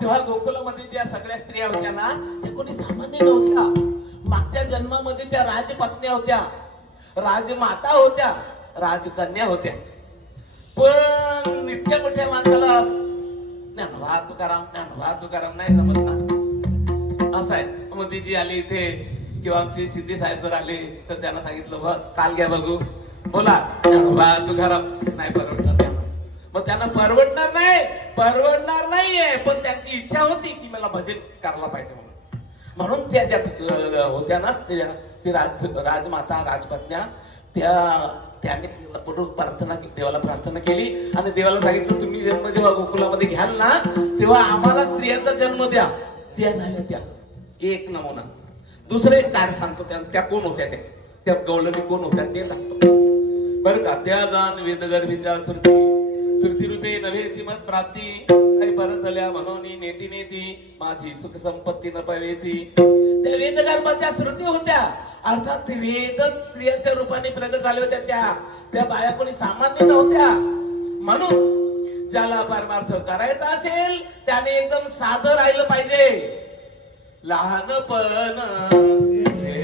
तेव्हा गोकुलामध्ये ज्या सगळ्या स्त्रिया होत्या ना त्या कोणी सामान्य नव्हत्या. मागच्या जन्मामध्ये त्या राजपत्न्या होत्या. राजमाता होत्या. राजकन्या होत्या. पण इतक्या मोठ्या माणसाला ज्ञान तुकाराम ज्ञान तुकाराम नाही जमत ना. असं आहे. मोदीजी आले इथे. किंवा आमचे सिद्धी साहेब जर आले तर त्यांना सांगितलं बघ काल घ्या बघू. बोला. ज्ञानोबा तुकाराम नाही परवडणार त्यांना मग त्यांना परवडणार नाही परवडणार नाहीये पण त्यांची इच्छा होती की मला भजन करायला पाहिजे म्हणून. म्हणून त्या ज्या होत्या ना त्या ती राज राजमाता राजपत्न्या त्या त्याने देवाकडून प्रार्थना देवाला प्रार्थना केली आणि देवाला सांगितलं तुम्ही जन्म जेव्हा गोकुलामध्ये घ्याल ना तेव्हा आम्हाला स्त्रियांचा जन्म द्या. त्या झाल्या त्या. एक नमुना. दुसरं एक कारण सांगतो त्या त्या कोण होत्या त्या? त्या गवलनी कोण होत्या? ते सांगतो. बर का? त्या जाण विचार श्रुती श्रुती रूपे नव्हे मत प्राप्ती. काही परत झाल्या म्हणून नेती नेती. माझी सुख संपत्ती न पावेची. त्या वेदगर्भाच्या श्रुती होत्या. अर्थात ते वेदच स्त्रियांच्या रूपाने प्रगट झाल्या होत्या त्या. त्या बाया कोणी सामान्य नव्हत्या. म्हणून ज्याला परमार्थ करायचा असेल त्याने एकदम साधं राहिलं पाहिजे. लहानपण हे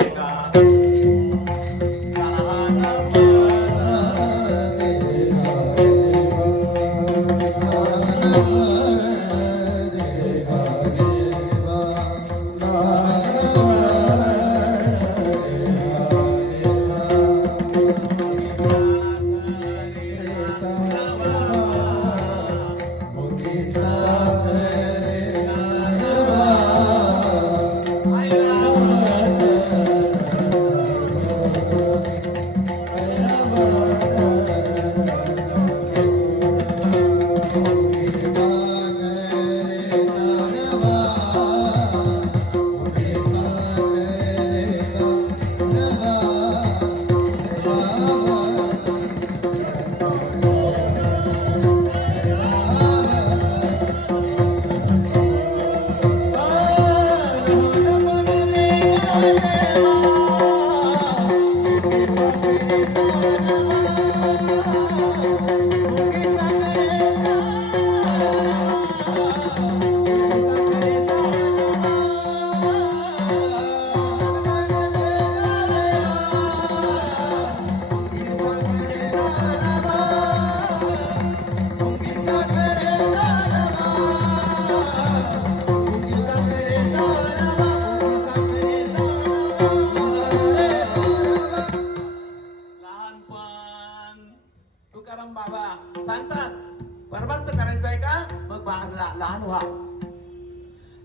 लहान व्हा.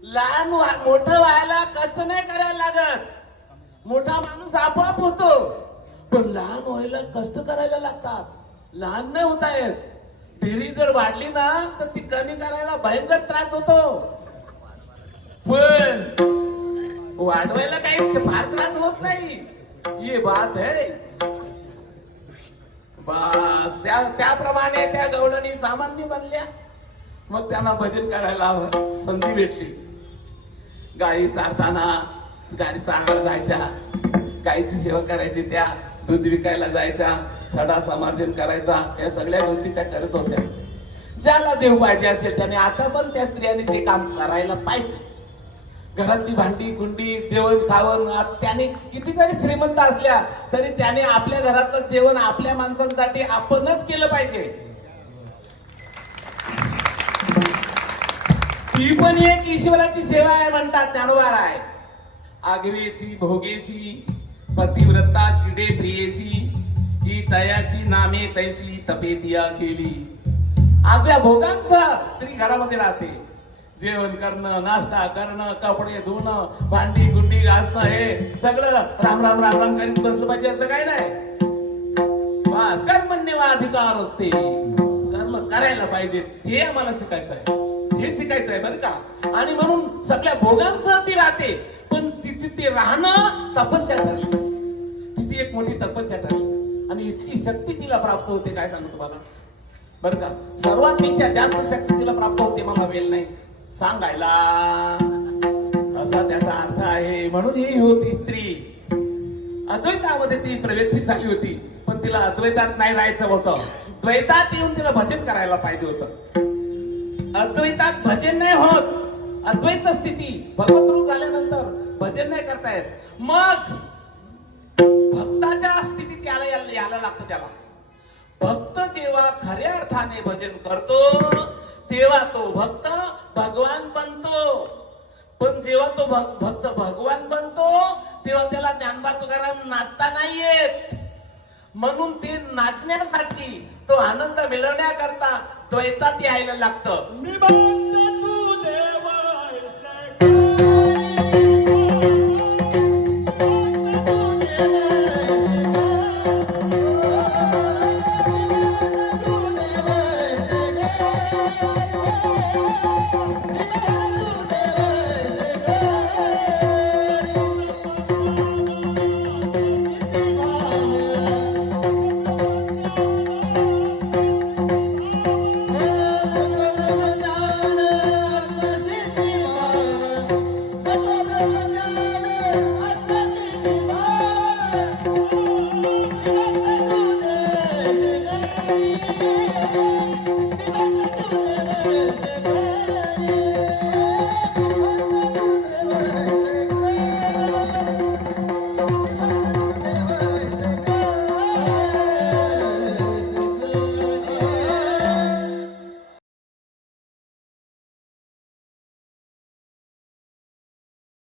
लहान व्हा. मोठं व्हायला कष्ट नाही करायला लागत. मोठा माणूस आपोआप होतो. पण लहान व्हायला कष्ट करायला लागतात. लहान नाही होता येत. ढेरी जर वाढली ना तर ती कमी करायला भयंकर त्रास होतो. पण वाढवायला काही फार त्रास होत नाही. ये बात है. बस. त्या त्याप्रमाणे त्या गवळणी सामान्य बनल्या. मग त्यांना भजन करायला संधी भेटली. गाई चारताना गाडी चारायला जायच्या. गाईची सेवा करायची त्या. दूध विकायला जायच्या. सडा समार्जन करायचा. या सगळ्या गोष्टी त्या करत होत्या. ज्याला देव पाहिजे असेल त्याने आता पण त्या स्त्रियांनी ते काम करायला पाहिजे. घरातली भांडी गुंडी जेवण खावण त्याने किती जरी श्रीमंत असल्या तरी त्याने आपल्या घरातलं जेवण आपल्या माणसांसाठी आपणच केलं पाहिजे. ती पण एक ईश्वराची सेवा आहे म्हणतात ज्ञानोबार आहे. आगवेची भोगेची पतिव्रता किडे प्रियेसी ही तयाची नामे तैसी तपेतिया केली. आगव्या भोगांचा तरी घरामध्ये राहते. जेवण करणं नाश्ता करणं कपडे धुणं भांडी गुंडी घासणं हे सगळं राम राम राम राम करीत बसलं पाहिजे असं काय नाही. बस कर्मण्यवा अधिकार असते. कर्म करायला पाहिजे हे आम्हाला शिकायचं आहे. हे शिकायचं आहे बरं का? आणि म्हणून सगळ्या भोगांसह ती राहते. पण तिची ते राहणं तपस्या ठरली. तिची एक मोठी तपस्या ठरली. आणि इतकी शक्ती तिला प्राप्त होते काय सांगू तुम्हाला? बरं का? सर्वात पेक्षा जास्त शक्ती तिला प्राप्त होते मला वेळ नाही. सांगायला. असा त्याचा अर्थ आहे. म्हणून ही होती स्त्री. अद्वैतामध्ये ती प्रवेशित झाली होती. पण तिला अद्वैतात नाही राहायचं होतं. द्वैतात येऊन तिला भजन करायला पाहिजे होतं. अद्वैतात भजन नाही होत. अद्वैत स्थिती भगवत रूप झाल्यानंतर भजन नाही करतायत मग भक्ताच्या स्थितीत याला यायला लागतं त्याला. भक्त जेव्हा खऱ्या अर्थाने भजन करतो तेव्हा तो भक्त भगवान बनतो. पण जेव्हा तो भक्त भगवान बनतो तेव्हा त्याला ज्ञानबा तुकाराम नाचता नाही येत. म्हणून ते नाचण्यासाठी तो आनंद मिळवण्याकरता द्वैतात यायला लागतं. मी बांध